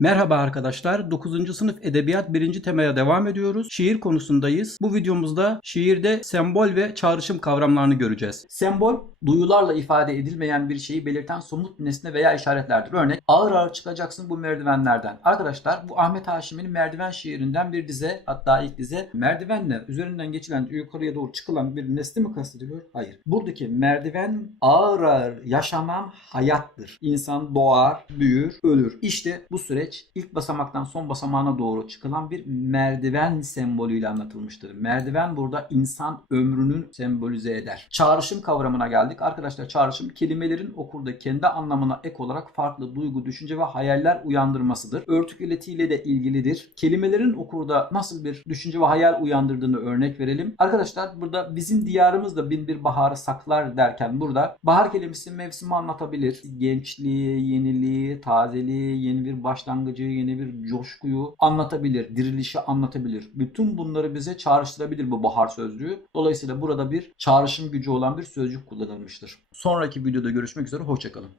Merhaba arkadaşlar. 9. sınıf edebiyat 1. temaya devam ediyoruz. Şiir konusundayız. Bu videomuzda şiirde sembol ve çağrışım kavramlarını göreceğiz. Sembol, duyularla ifade edilmeyen bir şeyi belirten somut nesne veya işaretlerdir. Örnek, ağır ağır çıkacaksın bu merdivenlerden. Arkadaşlar bu Ahmet Haşim'in merdiven şiirinden bir dize, hatta ilk dize. Merdivenle üzerinden geçilen, yukarıya doğru çıkılan bir nesne mi kastediliyor? Hayır. Buradaki merdiven ağır ağır yaşanan hayattır. İnsan doğar, büyür, ölür. İşte bu süreç ilk basamaktan son basamağına doğru çıkılan bir merdiven sembolüyle anlatılmıştır. Merdiven burada insan ömrünün sembolize eder. Çağrışım kavramına geldik. Arkadaşlar çağrışım kelimelerin okurda kendi anlamına ek olarak farklı duygu, düşünce ve hayaller uyandırmasıdır. Örtük iletiyle de ilgilidir. Kelimelerin okurda nasıl bir düşünce ve hayal uyandırdığını örnek verelim. Arkadaşlar burada bizim diyarımızda bin bir baharı saklar derken burada bahar kelimesi mevsimi anlatabilir. Gençliği, yeniliği, tazeliği, yeni bir başlangıcı, yeni bir coşkuyu anlatabilir, dirilişi anlatabilir. Bütün bunları bize çağrıştırabilir bu bahar sözcüğü. Dolayısıyla burada bir çağrışım gücü olan bir sözcük kullanılmıştır. Sonraki videoda görüşmek üzere, hoşçakalın.